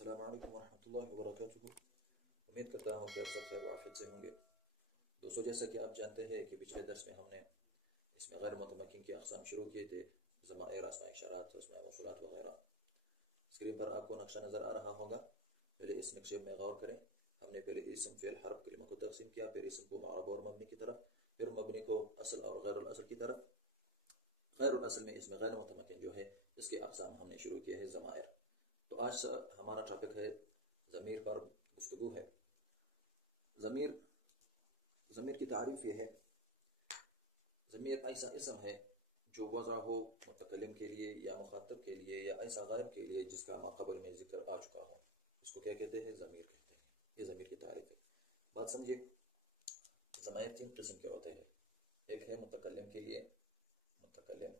السلام علیکم ورحمۃ اللہ وبرکاتہ۔ امید کرتا ہوں کہ آپ سب خیر و عافیت سے ہوں گے۔ دوستو، جیسا کہ آپ جانتے ہیں کہ پچھلے درس میں ہم نے اس میں غیر متمکن کی اقسام شروع کیے تھے، ضمائر، اسماء اشارات، اسماء موصولات وغیرہ۔ اسکرین پر آپ کو نقشہ نظر آ رہا ہوگا۔ پہلے اس نقشے میں غور کریں۔ ہم نے پہلے اسم، فعل، حرف، کلمہ کو تقسیم کیا، پھر اسم کو معرب اور مبنی کی طرف، پھر مبنی کو اصل اور غیر الاصل کی طرف۔ غیر الاصل میں اس میں غیر متمکن جو ہے اس کے اقسام ہم نے شروع کیے ہیں، ضمائر۔ تو آج ہمارا ٹاپک ہے ضمیر پر گفتگو ہے۔ ضمیر کی تعریف یہ ہے، ضمیر ایسا اسم ہے جو وضع ہو متکلم کے لیے یا مخاطب کے لیے یا ایسا غائب کے لیے جس کا ماقبل میں ذکر آ چکا ہو، اس کو کیا کہتے ہیں؟ ضمیر کہتے ہیں۔ یہ ضمیر کی تعریف ہے۔ بات سمجھے، ضمائر تین قسم کے ہوتے ہیں۔ ایک ہے متکلم کے لیے، متکلم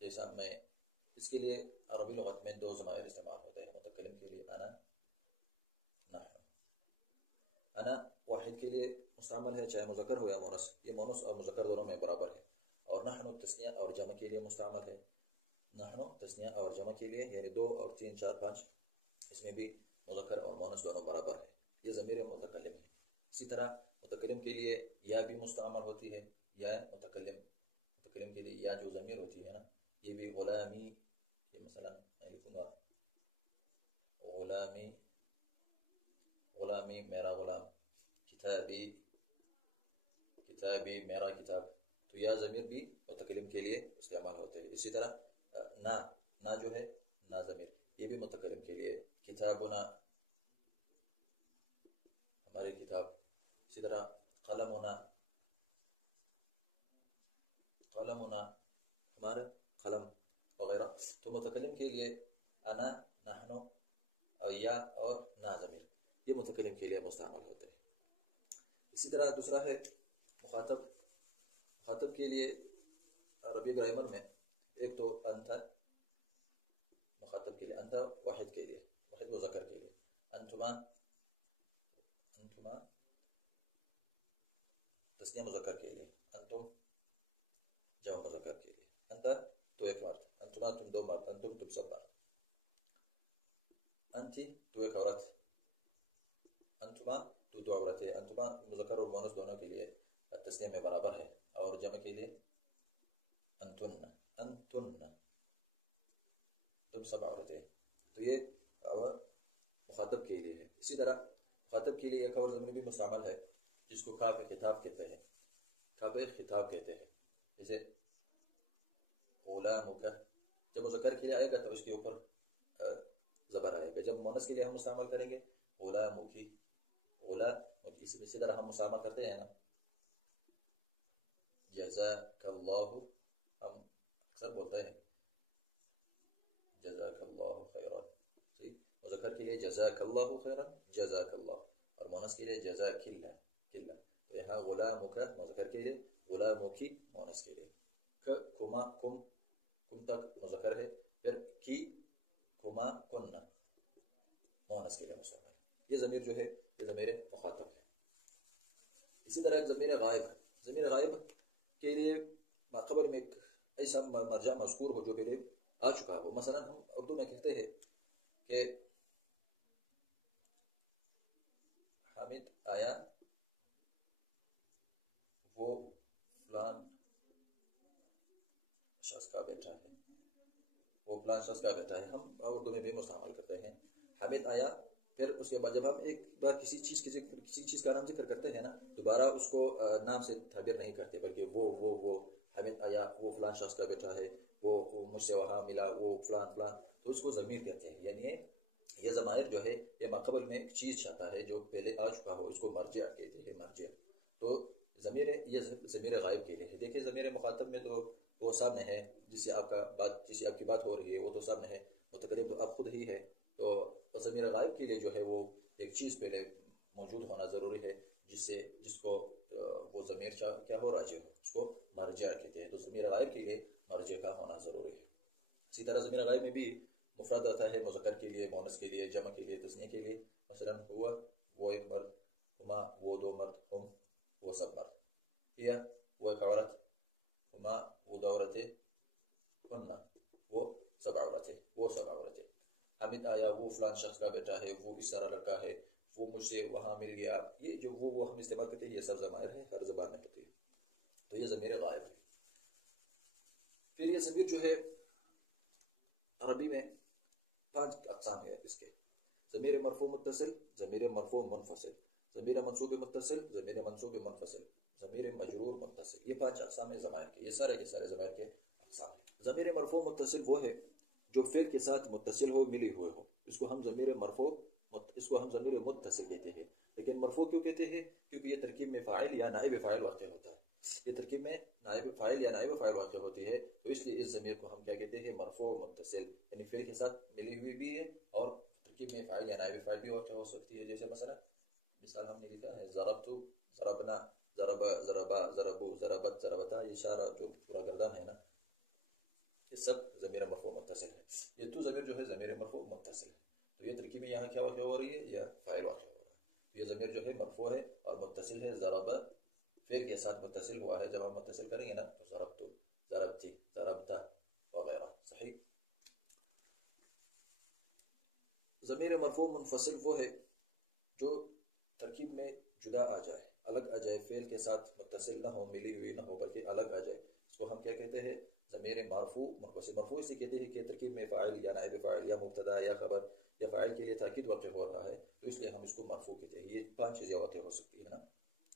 جیسا میں اس کے لیے عربی لغت میں دو ضمائر استعمال ہوتے ہیں متکلم کے لیے، انا، نحن۔ انا واحد کے لیے مستعمل ہے، چاہے مذکر ہو یا مؤنث، یہ مؤنث اور مذکر دونوں میں برابر ہے۔ اور نحن تثنیہ اور جمع کے لیے مستعمل ہے۔ نحن تثنیہ اور جمع کے لیے، یعنی دو اور تین، چار، پانچ، اس میں بھی مذکر اور مؤنث دونوں برابر ہے۔ یہ ضمیر متکلم ہے۔ اسی طرح متکلم کے لیے یا بھی مستعمل ہوتی ہے، یا متکلم کے لیے یا جو ضمیر ہوتی ہے نا، یہ بھی غلامی، یہ مثلا میں لکھوں گا غلامی، غلامی میرا غلام، کتابی، کتابی میرا کتاب، تو یا ضمیر بھی متکلم کے لیے استعمال ہوتے ہیں۔ اسی طرح نا جو ہے، نا ضمیر، یہ بھی متکلم کے لیے، کتابنا، ہماری کتاب۔ اسی طرح قلمنا، قلمنا، ہمارا قلم وغیرہ۔ تو متکلم کے لیے انا، نحن اور یا اور نا ضمیر، یہ متکلم کے لیے مستعمل ہوتے ہیں۔ اسی طرح دوسرا ہے مخاطب۔ مخاطب کے لیے عربی گرامر میں ایک تو انت، مخاطب کے لیے انت واحد کے لیے، واحد مذکر کے لیے، انتما، انتما تثنیہ مذکر کے لیے، انتم جمع مذکر کے لیے، انت تو ایک مرد، انتما تم دو مرد، انتم تم سب مرد، انتی تو ایک عورت، انتما تو دو عورت ہے۔ انتما مذکر اور مؤنث دونوں کے لیے تثنیہ میں برابر ہے، اور جمع کے لیے انتن، انتن تم سب عورتیں۔ تو یہ مخاطب کے لیے ہے۔ اسی طرح مخاطب کے لیے ایک اور ضمیر بھی مستعمل ہے جس کو کاف خطاب کہتے ہیں، کاف خطاب کہتے ہیں۔ جیسے غلامک، جب مذکر کے لیے آئے گا تو اس کے اوپر زبر آئے گا۔ جب مؤنث کے لیے ہم مستعمل کریں گے غلامکی، غلامکی، اسی طرح ہم مستعمل کرتے ہیں نا جزاک اللہ، ہم اکثر بولتے ہیں جزاک اللہ خیرا، مذکر کے لیے جزاک اللہ خیرا، جزاک اللہ، اور مؤنث کے لیے جزاک اللہ، کلا۔ تو یہاں غلامک مذکر کے لیے، غلامکی مؤنث کے لیے۔ کما، کم تک مذکر ہے، پھر کی، کما، کننا مؤنث کے لیے مستعمل ہے۔ یہ ضمیر جو ہے یہ ضمیر مخاطب ہے۔ اسی طرح ایک ضمیر غائب ہے۔ ضمیر غائب کے لیے قبل میں ایک ایسا مرجع مذکور ہو جو پہلے آ چکا ہو۔ مثلا ہم اردو میں کہتے ہیں کہ حامد آیا، وہ فلان شخص کا بیٹا ہے، وہ فلان شخص کا بیٹا ہے، ہم اردو میں بھی مستعمل کرتے ہیں۔ حامد آیا، پھر اس کے بعد جب ہم ایک بار کسی چیز کا نام ذکر کرتے ہیں نا، دوبارہ اس کو نام سے تعبیر نہیں کرتے، بلکہ وہ حامد آیا، وہ فلان شخص کا بیٹا ہے، وہ مجھ سے وہاں ملا، وہ فلان فلان، تو اس کو ضمیر کہتے ہیں۔ یعنی یہ ضمائر جو ہے یہ ماقبل میں ایک چیز چاہتا ہے جو پہلے آ چکا ہو، اس کو مرجع کہتے ہیں، مرجع۔ تو ضمیر، یہ ضمیر غائب کے لیے ہے۔ دیکھیں ضمیر مخاطب میں تو وہ سامنے ہے، جس سے آپ کی بات ہو رہی ہے، وہ تو سامنے ہے، متکلم تو آپ خود ہی ہے۔ تو ضمیر غائب کے لیے جو ہے وہ ایک چیز پہلے موجود ہونا ضروری ہے، جس کو وہ ضمیر کیا ہو، راجع ہو، اس کو مرجع کہتے ہیں۔ تو ضمیر غائب کے لیے مرجع کا ہونا ضروری ہے۔ اسی طرح ضمیر غائب میں بھی مفرد آتا ہے، مذکر کے لیے، مؤنث کے لیے، جمع کے لیے، تثنیہ کے لیے۔ مثلا ہوا، وہ ایک مرد، ہما، وہ دو مرد، ہم، وہ سب مرد، ہیا، وہ ایک عورت، ہما، وہ دو عورتیں، ہننا، وہ سب عورتیں، وہ سب عورتیں۔ حامد آیا وہ فلان شخص کا بیٹا ہے، وہ اس طرح لڑکا ہے، وہ مجھ سے وہاں مل گیا، یہ جو وہ ہم استعمال کرتے ہیں یہ سب ضمائر ہے، ہر زبان میں ہوتی ہے، تو یہ ضمیر غائب ہے۔ پھر یہ ضمیر جو ہے عربی میں 5 اقسام ہے اس کے: ضمیر مرفوع متصل، ضمیر مرفوع منفصل، ضمیر منصوب متصل، ضمیر منصوب منفصل، ضمیر مجرور متصل۔ یہ 5 اقسام ہے ضمائر کے، یہ سارے ضمائر کے اقسام ہیں۔ ضمیر مرفوع متصل وہ ہے جو فعل کے ساتھ متصل ہو، ملی ہوئے ہو، اس کو ہم ضمیر متصل کہتے ہیں۔ لیکن مرفوع کیوں کہتے ہیں؟ کیونکہ یہ ترکیب میں فاعل یا نائب فاعل واقع ہوتا ہے، یہ ترکیب میں نائب فاعل یا نائب فاعل واقع ہوتی ہے، تو اس لیے اس ضمیر کو ہم کیا کہتے ہیں؟ مرفوع متصل، یعنی فعل کے ساتھ ملی ہوئی بھی ہے اور ترکیب میں فاعل یا نائب فاعل بھی واقع ہو سکتی ہے۔ جیسے مثال ہم نے لکھا ہے ضربت، ضربنا، ضرب، ضربا، ضربو، ضربت، ضربتا، یہ اشارہ جو پورا گردان ہے نا، یہ سب ضمیر مرفوع متصل ہے۔ یہ تو ضمیر جو ہے ضمیر مرفوع متصل ہے، تو یہ ترکیب میں یہاں کیا واقع ہو رہی ہے؟ یا فاعل واقع ہو رہا ہے، تو یہ ضمیر جو ہے مرفوع ہے اور متصل ہے، ضرب فعل کے ساتھ متصل ہوا ہے، جب ہم متصل کریں گے نا تو ضربت، ضربتی، ضربتا وغیرہ، صحیح۔ ضمیر مرفوع منفصل وہ ہے جو ترکیب میں جدا آ جائے، الگ آ جائے، فعل کے ساتھ متصل نہ ہو، ملی ہوئی نہ ہو، بلکہ الگ آ جائے، اس کو ہم کیا کہتے ہیں؟ ضمیر مرفوع منفصل۔ مرفوع اسے کہتے ہیں کہ ترکیب میں فاعل یا نائب فاعل یا مبتدا یا خبر یا فاعل کے لیے تاکید واقع ہو رہا ہے، تو اس لیے ہم اس کو مرفوع کہتے ہیں۔ یہ 5 چیزیں واقع ہو سکتی ہے نا،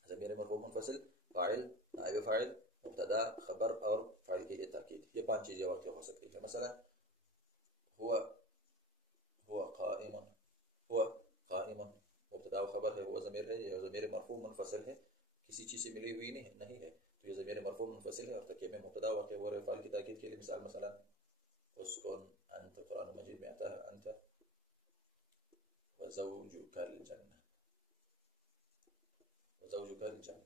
ضمیر مرفوع منفصل، فاعل، نائب فاعل، مبتدا، خبر اور فاعل کے لیے تاکید، یہ 5 چیزیں واقع ہو سکتی ہیں۔ مثلا ہوا قائم، ہوا قائم مبتدا و خبر ہے، وہ ضمیر ہے، یہ ضمیر مرفوع منفصل ہے، کسی چیز سے ملی ہوئی نہیں ہے، تو یہ ضمیر مرفوع منفصل ہے اور ترکیب میں مبتدا واقع ہو رہا ہے فاعل کی تاکید کے لیے۔ مثلا اسکن انت، قرآن مجید میں آتا ہے انت وزوجک الجنہ، وزوجک الجنہ،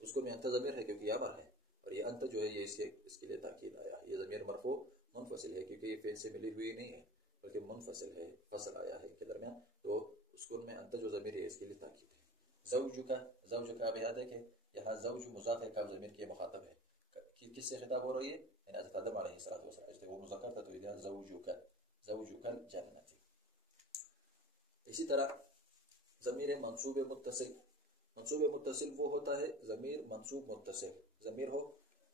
اس کو میں انت ضمیر ہے کیونکہ یہ امر ہے، اور یہ انت جو ہے یہ اس کے لیے تاکید آیا ہے۔ یہ ضمیر مرفوع منفصل ہے کیونکہ یہ فعل سے ملی ہوئی نہیں ہے بلکہ منفصل ہے، فصل آیا ہے ان کے درمیان، تو اسکن میں انت جو ضمیر ہے اس کے لیے تاکید ہے۔ زوجک، زوجک آپ یاد ہے کہ یہاں زوج مضاف ہے، کاب ضمیر کے مخاطب ہے، کس سے خطاب ہو رہی ہے؟ یعنی حضرت آدم علیہ السلام، وہ مذکر تھا تو یہ زوجک، زوجک الجنہ۔ اسی طرح ضمیر منصوب متصل، منصوب متصل وہ ہوتا ہے ضمیر منصوب متصل، ضمیر ہو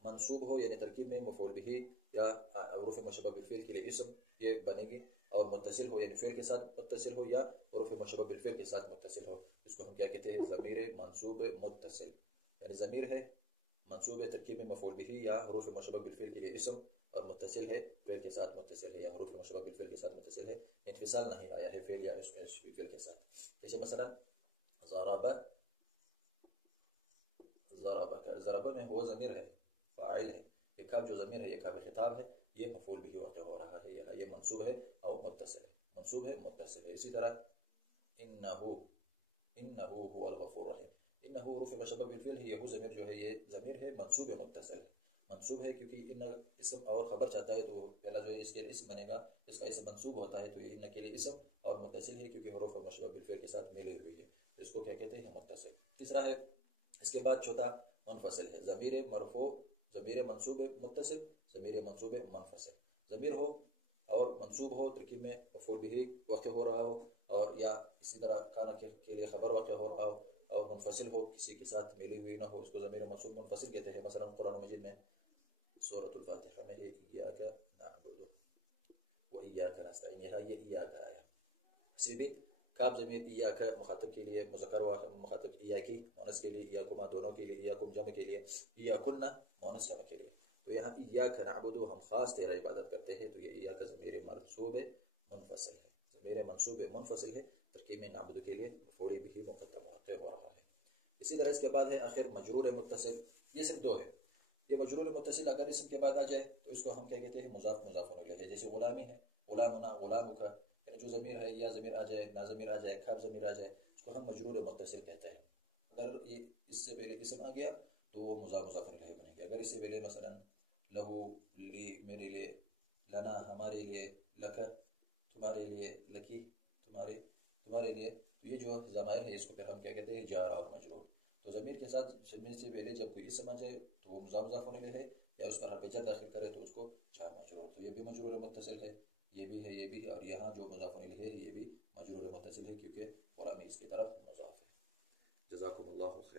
منصوب ہو یعنی ترکیب میں مفعول بہ یا حروف مشبہ بالفعل کے لیے اسم یہ بنے گی، اور متصل ہو یعنی فعل کے ساتھ متصل ہو یا حروف مشبہ بالفعل کے ساتھ متصل ہو، اس کو ہم کیا کہتے ہیں؟ ضمیر منصوب متصل، یعنی ضمیر ہے منصوب ہے ترکیب میں مفعول بہ یا حروف مشبہ بالفعل کے لیے اسم، اور متصل ہے فعل کے ساتھ متصل ہے یا حروف مشبہ بالفعل کے ساتھ متصل ہے، انفصال نہیں آیا ہے فعل یا اس فعل کے ساتھ۔ جیسے مثلا ضرب، ضربک، ضرب میں وہ ضمیر ہے، فاعل ہے، یہ کاف جو ضمیر ہے یہ کاف خطاب ہے، یہ مفعول بھی واقع ہو رہا ہے، یہ منصوب ہے اور متصل ہے، منصوب ہے متصل ہے۔ اسی طرح انہو، انہو هو الغفور الرحیم، انہو حروف مشبہ بالفعل ہے، یہ ضمیر جو ہے یہ ضمیر ہے منصوب متصل ہے، منصوب ہے کیونکہ ان اسم اور خبر چاہتا ہے تو پہلا جو ہے اس کے اسم بنے گا، اس کا اسم منصوب ہوتا ہے تو یہ ان کے لیے اسم، اور متصل ہے کیونکہ حروف مشبہ بالفعل کے ساتھ ملی ہوئی ہے، اس کو کیا کہتے ہیں؟ متصل۔ تیسرا ہے اس کے بعد چوتھا منفصل ہے، ضمیر مرفوع، ضمیر منصوب متصل، ضمیر منصوب منفصل، ضمیر ہو اور منصوب ہو ترکیب میں مفعول بہ واقع ہو رہا ہو، اور یا اسی طرح کانا کے لیے خبر واقع ہو رہا ہو، اور منفصل ہو کسی کے ساتھ ملی ہوئی نہ ہو، اس کو ضمیر منصوب منفصل کہتے ہیں۔ مثلا قرآن مجید میں سورۃ الفاتحہ میں ایاک نعبد و ایاک نستعین، یہ ایاک آیا، اسی بھی کاف ضمیر ایاک مخاطب کے لیے مذکر و مخاطب ایاکی مؤنث کے لیے، ایاکما دونوں کے لیے، ایاکم جمع کے لیے، ایاکن مؤنث جمع کے لیے، تو یہاں ایاک نعبد ہم خاص تیرا عبادت کرتے ہیں، تو یہ ایاک ضمیر منصوب منفصل ہے، ضمیر منصوب منفصل ہے، ترکیب میں نعبد کے لیے مفعول بہ مقدم واقع ہو رہا ہے۔ اسی طرح اس کے بعد ہے آخر مجرور متصل، یہ صرف 2 ہے، یہ مجرور متصل اگر اسم کے بعد آ جائے تو اس کو ہم کیا کہتے ہیں؟ مضاف، مضاف الیہ، جیسے غلامی ہے، غلامنا، غلامک، یعنی جو ضمیر ہے یا ضمیر آ جائے، نا ضمیر آ جائے، کاف ضمیر آ جائے، اس کو ہم مجرور متصل کہتے ہیں۔ اگر یہ اس سے پہلے اسم آ گیا تو وہ مضاف، مضاف الیہ بنے گا۔ اگر اس سے پہلے مثلا لہو، لی میرے لیے، لنا ہمارے لیے، لک تمہارے لیے، لکی تمہارے لیے، تو یہ جو ضمائر ہے اس کو پھر ہم کیا کہتے ہیں؟ جار اور مجرور۔ تو ضمیر کے ساتھ ضمیر سے پہلے جب کوئی اسم آ جائے تو وہ مضاف، مضاف الیہ ہے، یا اس پر حرف جر داخل کرے تو اس کو جار مجرور، تو یہ بھی مجرور متصل ہے۔ یہ بھی ہے، یہ بھی ہے، اور یہاں جو مضاف الیہ ہے یہ بھی مجرور متصل ہے کیونکہ غلامی اس کی طرف مضاف ہے۔ جزاکم اللہ خیر۔